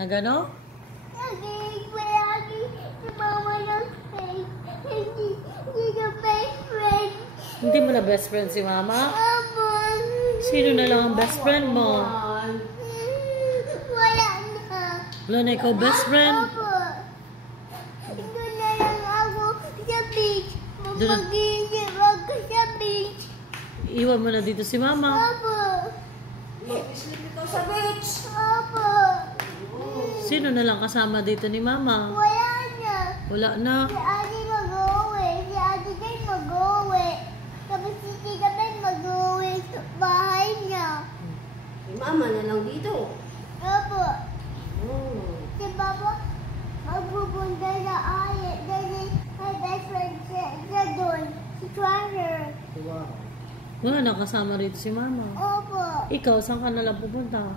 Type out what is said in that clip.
Na gano? Lagi si mama ng face. Hindi ka best friend. Hindi mo na best friend si mama? Opo. Sino na lang ang best friend mo? Wala na. Wala na ikaw best friend? Opo. Doon na lang ako sa beach. Mag-iisip ako sa beach. Iwan mo na dito si mama. Opo. Mag-sleep ikaw sa beach. Opo. Sino na lang kasama dito ni mama? Wala na. Wala na. Si Ate mag-uwi. Si Ate Jane mag-uwi. Tapos si Tita Ben mag-uwi sa bahay niya. Si mama na lang dito. Opo. Oh. Si Papa magpupunta sa ayat. Dahil may best friend siya doon. Si Treasure. Wow. Wala na kasama rito si mama. Opo. Ikaw, saan ka na lang pupunta?